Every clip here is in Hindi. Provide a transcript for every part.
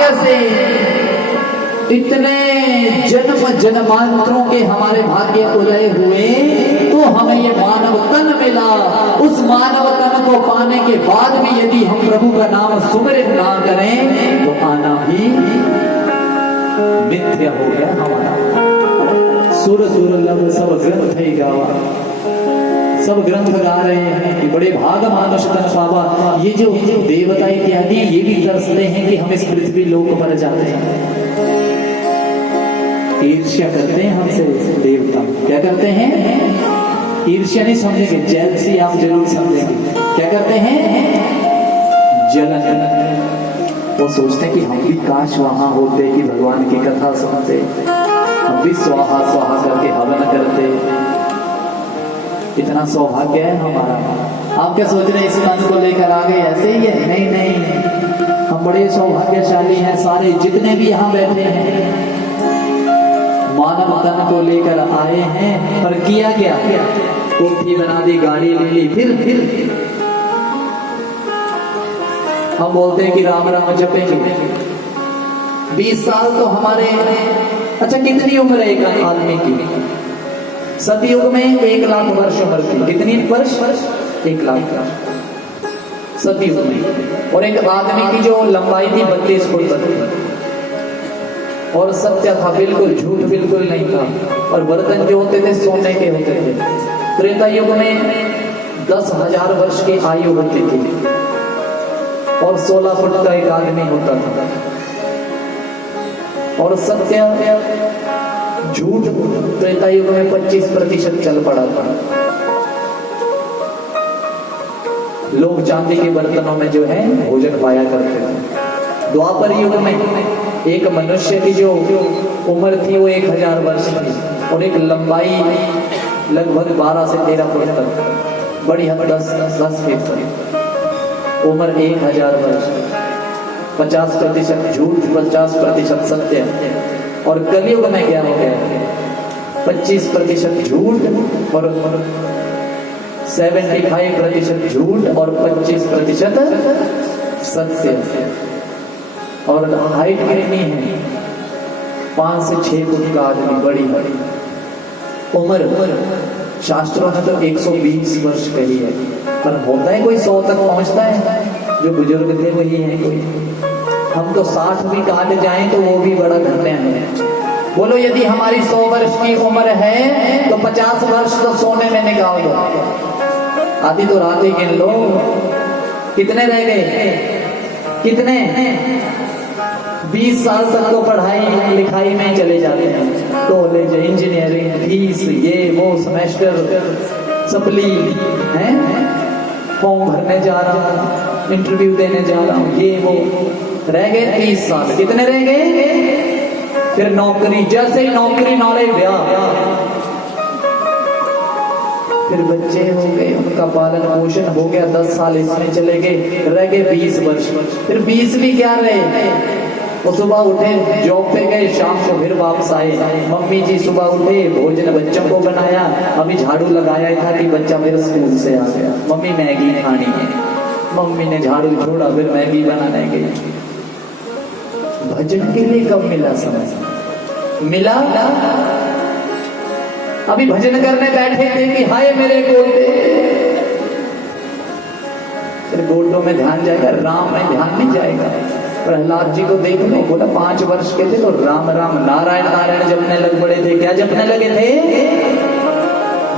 भाग्य से इतने जन्म जन्मांतरों के हमारे भाग्य उदय हुए तो हमें ये मानव तन मिला। उस मानव तन को पाने के बाद भी यदि हम प्रभु का नाम सुमिरन ना करें तो आना भी मिथ्या हो गया हमारा। सुर दुर्लभ सब ग्रंथ ही गावा, सब ग्रंथ गा रहे हैं कि बड़े भाग मानुष तन पावा। ये जो देवता इत्यादि ये भी तरसते हैं कि हम इस पृथ्वी लोक पर जाते हैं। ईर्ष्या करते हैं हमसे देवता। क्या करते हैं? ईर्ष्या नहीं समझेंगे, जैसी आप जरूर समझेंगे। क्या करते हैं? जलन। वो सोचते हैं कि हम भी काश वहां होते कि भगवान की कथा सुनते, हम भी स्वाहा स्वाहा करके हवन करते। इतना सौभाग्य है हमारा। आप क्या सोच रहे हैं इस मन को लेकर आ गए ऐसे ही है? नहीं नहीं, हम बड़े सौभाग्यशाली हैं। सारे जितने भी यहाँ बैठे हैं मानव तन को लेकर आए हैं। पर किया क्या? कोठी बना दी, गाड़ी ले ली, फिर हम बोलते हैं कि राम राम जपेंगे। 20 साल तो हमारे, अच्छा कितनी उम्र है एक आदमी की? सतयुग में 1 लाख वर्ष उम्र थी। कितनी वर्ष? 1 लाख वर्ष सतयुग में। और एक आदमी की जो लंबाई थी 32 फुट थी। और सत्य था, बिल्कुल झूठ बिल्कुल नहीं था। और बर्तन जो होते थे सोने के होते थे। त्रेता युग में 10,000 वर्ष की आयु होती थी और 16 फुट का एक आदमी होता था। और सत्य झूठ त्रेता युग में 25% चल पड़ा था। लोग चांदी के बर्तनों में जो है भोजन पाया करते थे। द्वापर युग में एक मनुष्य की जो उम्र थी वो 1000 वर्ष थी और एक लंबाई लगभग 12 से 13 फुट तक, बड़ी हद 10 फीट तक उम्र 1000 वर्ष। 50% झूठ, 50% सत्य। और कलयुग में क्या हो गया? 25% झूठ और 75% झूठ और 25% सत्य। और हाइट कितनी है? 5 से 6 फुट का आदमी, बड़ी उम्र शास्त्रों ने तो 120 वर्ष कही है। पर होता है कोई 100 तक पहुंचता है? जो बुजुर्ग थे वही है कोई। हम तो 60 भी काट जाएं तो वो भी बड़ा धन्य है। बोलो यदि हमारी 100 वर्ष की उम्र है तो 50 वर्ष तो सोने में निकाल दो। आधी तो रात ही गिन लो। कितने रह गए? कितने? 20 साल तक तो पढ़ाई लिखाई में चले जाते हैं। कॉलेज, इंजीनियरिंग, फीस, ये वो, सेमेस्टर, सप्ली है, फॉर्म भरने जा रहा हूँ, इंटरव्यू देने जा रहा हूँ, ये वो। रह गए 30 साल। कितने रह गए? फिर नौकरी, जैसे ही नौकरी नौले ब्याह, फिर बच्चे हो गए, उनका पालन पोषण हो गया, 10 साल इसमें चले गए, रह गए 20 वर्ष। फिर 20 भी क्या रहे? वो सुबह उठे, जॉब पे गए, शाम को फिर वापस आए। मम्मी जी सुबह उठे, भोजन बच्चों को बनाया, अभी झाड़ू लगाया था कि बच्चा फिर स्कूल से आ गया। मम्मी मैगी खानी है, मम्मी ने झाड़ू छोड़ा, फिर मैगी बनाने गई। भजन के लिए कब मिला समय? मिला अभी भजन करने बैठे थे कि हाय मेरे गोडे। फिर गोडों में ध्यान जाएगा, राम में ध्यान नहीं जाएगा। प्रहलाद जी को देख लो, बोला 5 वर्ष के थे तो राम राम नारायण नारायण जपने लग पड़े थे। क्या जपने लगे थे?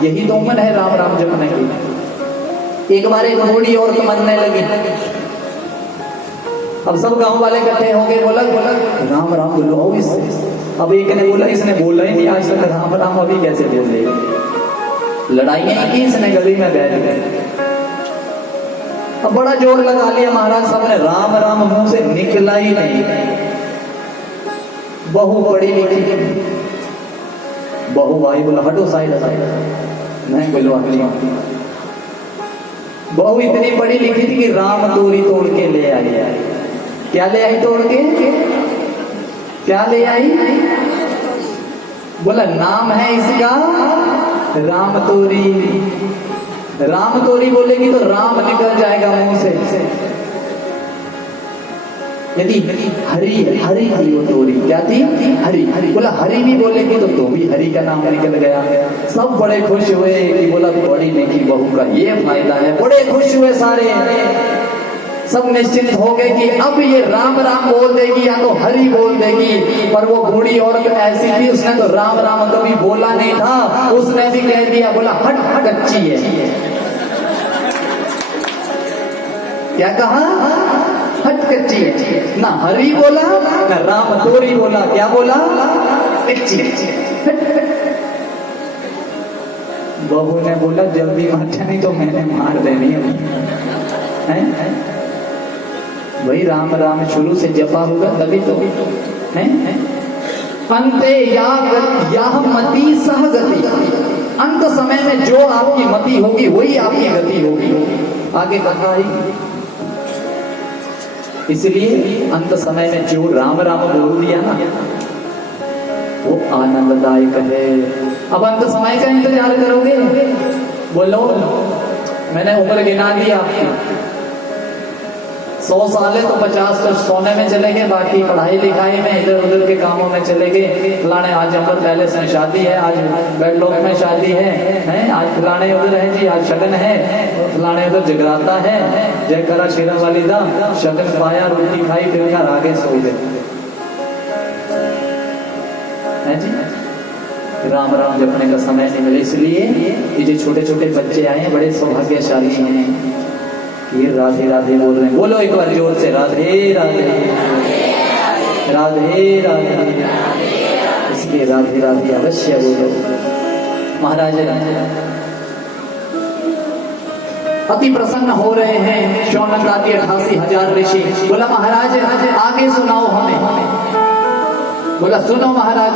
यही तो उम्र है राम राम जपने की। एक बार एक बूढ़ी औरत मरने लगी। अब सब गांव वाले इकट्ठे हो गए, बोला राम राम बोलो इससे। अब एक ने बोला, इसने बोला ही नहीं आज तक राम राम, अभी कैसे बोल देगा? लड़ाई की इसने गली में बैठ गए। अब बड़ा जोर लगा लिया महाराज साहब ने, राम राम मुंह से निकला ही नहीं। बहू पढ़ी लिखी, बहू आई, बोला हटो साइड साइड, नहीं बोलो अगली। बहू इतनी पढ़ी लिखी थी कि राम तोरी तोड़ के ले आई। क्या ले आई तोड़ के? क्या ले आई? बोला नाम है इसका राम तोरी। राम तोरी बोलेगी तो राम निकल जाएगा मुंह से। यदि हरी हरी थी वो तोरी, क्या थी? हरी हरी। बोला हरी भी बोलेगी तो भी हरी का नाम निकल गया। सब बड़े खुश हुए कि बोला बड़ी नेकी बहू का ये फायदा है। बड़े खुश हुए सारे, सब निश्चिंत हो गए कि अब ये राम राम बोल देगी या तो हरी बोल देगी। पर वो बूढ़ी औरत ऐसी थी, उसने तो राम राम कभी बोला नहीं था, उसने भी कह दिया, बोला हट हट अच्छी है। क्या कहा? हट कच्ची है। ना हरी बोला ना राम तोरी बोला, क्या बोला? कच्ची है। बहू ने बोला जल्दी मत जानी तो मैंने मार देनी है। वही राम राम शुरू से जपा होगा तभी तो है। अंते या मति सह गति, अंत समय में जो आपकी मति होगी वही आपकी गति होगी। आगे कथा आई, इसलिए अंत समय में जो राम राम बोल दिया ना वो आनंददायक है। अब अंत समय का इंतजार करोगे? बोलो, मैंने उम्र गिना दी आपकी, 100 साल है तो 50 तो सोने में चले गए, बाकी पढ़ाई लिखाई में इधर उधर के कामों में चले गए। फलाने आज अमर पैलेस में शादी है, आज बेडलॉक में शादी है, आज फलाने उधर है जी, आज शगन है, फलाने उधर जगराता है, जय करा शेरन वाली दा, शगन पाया रोटी खाई फिर घर आगे सो गए है जी। राम राम जपने का समय नहीं मिले, इसलिए ये जो छोटे छोटे बच्चे आए हैं बड़े सौभाग्यशाली हैं। ये राधे राधे बोल रहे हैं, बोलो एक बार जोर से, राधे राधे राधे राधे। इसलिए राधे राधे अवश्य बोलो। महाराज अति प्रसन्न हो रहे हैं शौनक आदि 88,000 ऋषि। बोला महाराज आगे सुनाओ हमें। बोला सुनो महाराज,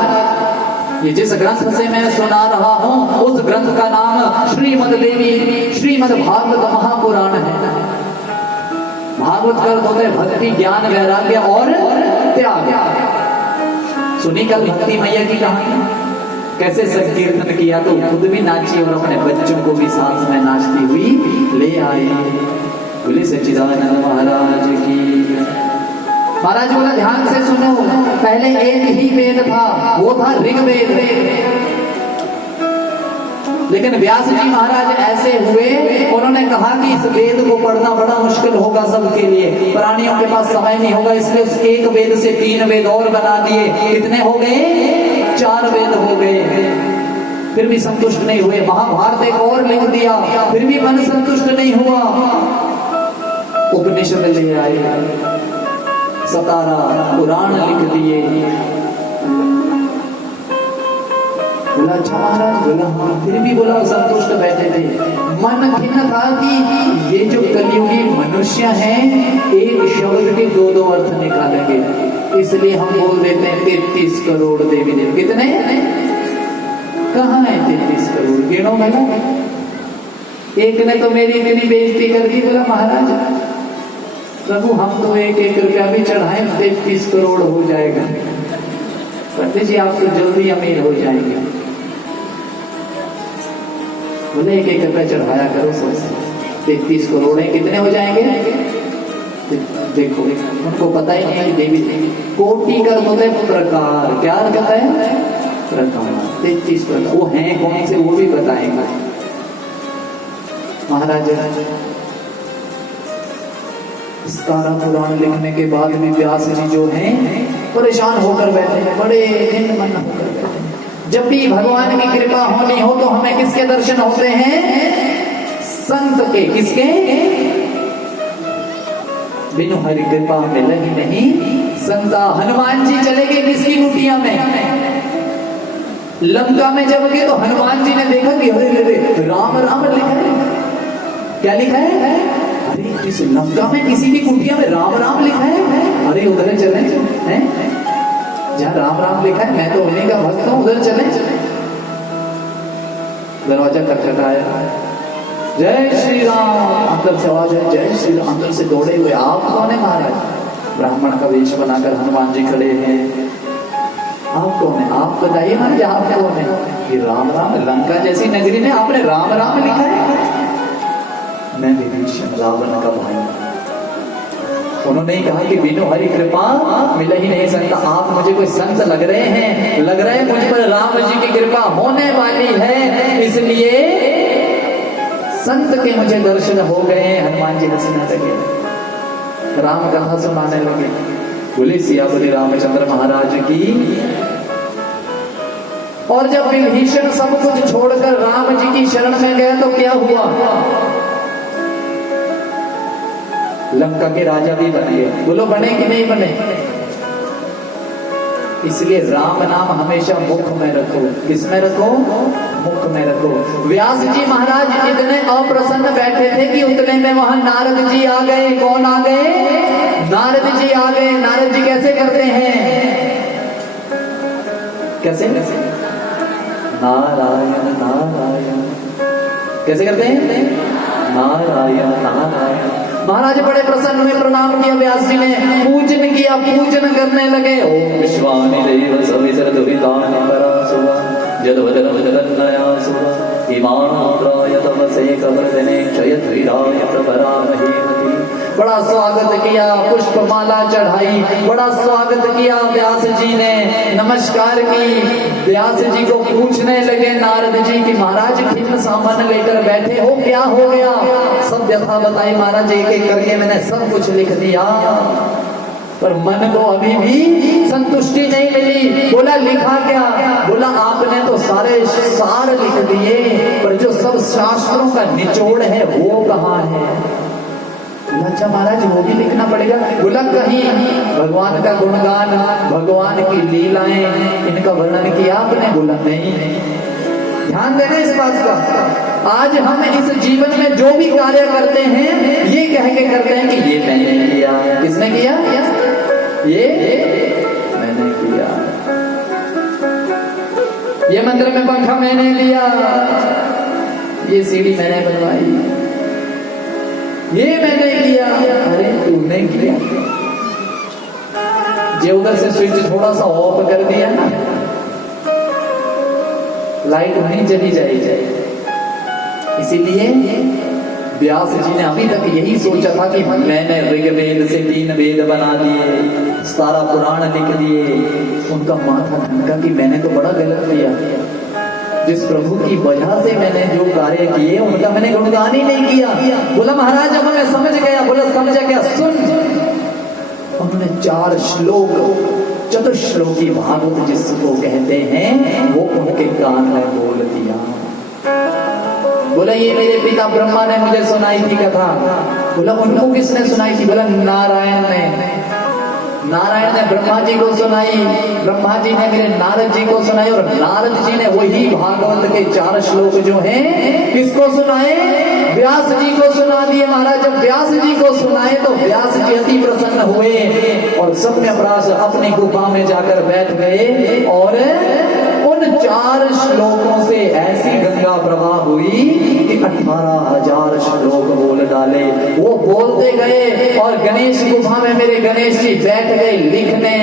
ये जिस ग्रंथ से मैं सुना रहा हूं उस ग्रंथ का नाम श्रीमद् देवी श्रीमद् भागवत महापुराण है। भागवत का अर्थ होता है भक्ति, ज्ञान, वैराग्य और त्याग। सुनी कल भक्ति मैया की कहानी, कैसे संकीर्तन किया तो खुद भी नाची और अपने बच्चों को भी साथ में नाचती हुई ले आई। बोले सच्चिदानंद महाराज की। महाराज बोला ध्यान से सुनो, पहले एक ही वेद था, वो था ऋग्वेद। लेकिन व्यास जी महाराज ऐसे हुए, उन्होंने कहा कि इस वेद को पढ़ना बड़ा मुश्किल होगा सबके लिए, प्राणियों के पास समय नहीं होगा, इसलिए उस एक वेद से 3 वेद और बना दिए। कितने हो गए? 4 वेद हो गए। फिर भी संतुष्ट नहीं हुए, महाभारत एक और लिख दिया, फिर भी मन संतुष्ट नहीं हुआ। उपनिषद ले आए, 17 पुराण लिख दिए। बोला अच्छा महाराज, बोला हाँ, फिर भी बोला संतुष्ट बैठे थे। मन खिन्न था कि ये जो कलियुगी मनुष्य हैं एक शब्द के 2 अर्थ निकालेंगे, इसलिए हम बोल देते हैं 33 करोड़ देवी देव। कितने? कहाँ है 33 करोड़? गिनो भला। एक ने तो मेरी इतनी बेइज्जती कर दी, बोला महाराज प्रभु हम तो 1-1 रुपया भी चढ़ाए 33 करोड़ हो जाएगा। पंडित जी आप तो जल्दी अमीर हो जाएंगे। बोले 1-1 रुपया चढ़ाया करो, 33 करोड़ है, कितने हो जाएंगे? देखो उनको पता ही नहीं देवी कोटि का होता है प्रकार। क्या होता है? प्रकार। 33 प्रकार वो हैं कौन से, वो भी बताएंगे महाराज। 17 पुराण लिखने के बाद भी व्यास जी जो हैं परेशान होकर बैठे हैं, बड़े खिन्न मन होकर बैठे हैं। जब भी भगवान की कृपा होनी हो तो हमें किसके दर्शन होते हैं? संत के। किसके? बिनु हरि कृपा मिले ही नहीं संता। हनुमान जी चले गए किसकी कुटिया में? लंका में जब गए तो हनुमान जी ने देखा कि अरे राम राम लिखा है। क्या लिखा है? अरे इस लंका में किसी की कुटिया में राम राम लिखा है। अरे उधर चले हैं जहाँ राम राम लिखा है, मैं तो उन्हीं का भक्त हूँ, उधर चले। दरवाजा खटखटाया, जय श्री राम। अंदर से आवाज है जय श्री राम। अंदर से दौड़े हुए, आप कौन है महाराज? ब्राह्मण का वेश बनाकर हनुमान जी खड़े हैं। आप कौन है? आप बताइए महाराज आप कौन है? ये राम राम, लंका जैसी नगरी में आपने राम राम लिखा है। मैं विभीषण रावण का भाई। उन्होंने कहा कि बिनु हरि कृपा मिल ही नहीं सकता। आप मुझे कोई संत लग रहे हैं, लग रहे हैं मुझ पर राम जी की कृपा होने वाली है, इसलिए संत के मुझे दर्शन हो गए। हनुमान जी हंसने लगे, राम कथा सुनाने लगे। बोले सियापति रामचंद्र महाराज की। और जब विभीषण सब कुछ छोड़कर राम जी की शरण में गए तो क्या हुआ? लंका के राजा भी बन गए। बोलो बने कि नहीं बने? इसलिए राम नाम हमेशा मुख में रखो। किसमें रखो? मुख में रखो। व्यास जी महाराज इतने अप्रसन्न बैठे थे कि उतने में वहां नारद जी आ गए। कौन आ गए? नारद जी आ गए। नारद जी कैसे करते हैं? कैसे? नारायण नारायण। कैसे करते हैं? नारायण नारायण। महाराज बड़े प्रसन्न हुए, प्रणाम किया व्यास जी ने, पूजन किया, पूजन करने लगे। ओम विश्वानि देव सवितर दुहितानि परासुवा जदवदनम जगन्नया सुवा इमानात्राय तपसे कवर्धने क्षयध्वीराय प्रभरामहे मति। बड़ा स्वागत किया, पुष्पमाला चढ़ाई, बड़ा स्वागत किया व्यास जी ने, नमस्कार की। व्यास जी को पूछने लगे नारद जी कि महाराज खिन्न सामान लेकर बैठे हो, क्या हो गया? सब व्यथा बताई महाराज, एक एक करके मैंने सब कुछ लिख दिया, पर मन को अभी भी संतुष्टि नहीं मिली। बोला लिखा क्या? बोला आपने तो सारे सार लिख दिए, पर जो सब शास्त्रों का निचोड़ है वो कहाँ है? अच्छा महाराज वो भी लिखना पड़ेगा। बोला कहीं भगवान का गुणगान, भगवान की लीलाएं, इनका वर्णन किया आपने? बोला नहीं। ध्यान देना इस बात का। आज हम इस जीवन में जो भी कार्य करते हैं ये कह के करते हैं कि ये मैंने किया। किसने किया? ये मैंने किया। ये मंदिर में पंखा मैंने लिया, ये सीढ़ी मैंने बनवाई, ये मैंने किया। अरे तूने किया? जो उधर से स्विच थोड़ा सा ऑफ कर दिया ना, लाइट नहीं चली जाएगी। इसीलिए व्यास जी ने अभी तक यही सोचा था कि मैंने ऋग्वेद से 3 वेद बना दिए, 17 पुराण लिख दिए। उनका माथा ठनका कि मैंने तो बड़ा गलत किया। जिस प्रभु की वजह से मैंने जो कार्य किए उनका मैंने गुणगान ही नहीं किया। बोला महाराज अब मैं समझ गया। बोला समझा क्या? सुन। उन्होंने 4 श्लोक, चतुश्लोकी भागवत जिसको कहते हैं, वो उनके कान में बोल दिया। बोला ये मेरे पिता ब्रह्मा ने मुझे सुनाई थी कथा। बोला उनको किसने सुनाई थी? बोला नारायण ने। नारायण ने ब्रह्मा जी को सुनाई, ब्रह्मा जी ने मेरे नारद जी को सुनाई, और नारद जी ने वही भागवत के 4 श्लोक जो हैं किसको सुनाए? व्यास जी को सुना दिए। महाराज जब व्यास जी को सुनाए तो व्यास जी अति प्रसन्न हुए और सत्यव्यास अपनी गुफा में जाकर बैठ गए और उन 4 श्लोकों से ऐसी गंगा प्रवाह हुई कि 18,000 श्लोक बोल डाले। वो बोलते गए और गणेश गुफा में मेरे गणेश जी बैठ गए लिखने।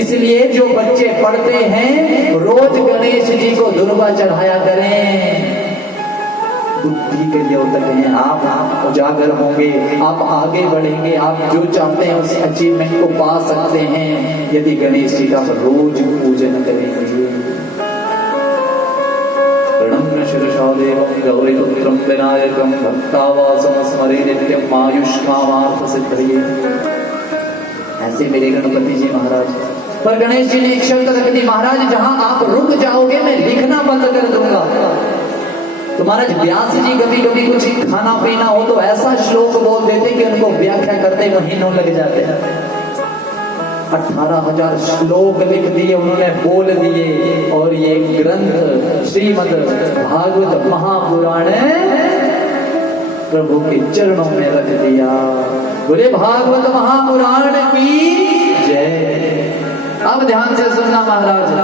इसलिए जो बच्चे पढ़ते हैं रोज गणेश जी को दुर्वा चढ़ाया करें। बुद्धि के द्योतक हैं आप उजागर होंगे, आप आगे बढ़ेंगे, आप जो चाहते हैं उस अचीवमेंट को पा सकते हैं यदि गणेश जी का रोज पूजन करेंगे। प्रणम्य शिरसा देवं गौरीपुत्रं विनायकं भक्तावासं स्मरे नित्यं आयुष्कामार्थ सिद्धये। ऐसे मेरे गणपति जी महाराज। पर गणेश जी ने एक शर्त रख दी, महाराज जहां आप रुक जाओगे मैं लिखना बंद कर दूंगा। तो महाराज व्यास जी कभी कभी कुछ खाना पीना हो तो ऐसा श्लोक बोल देते कि उनको व्याख्या करते महीनों लग जाते हैं। 18,000 श्लोक लिख दिए उन्होंने, बोल दिए, और ये ग्रंथ श्रीमद् भागवत महापुराण प्रभु के चरणों में रख दिया। बोले भागवत महापुराण की जय। अब ध्यान से सुनना महाराज।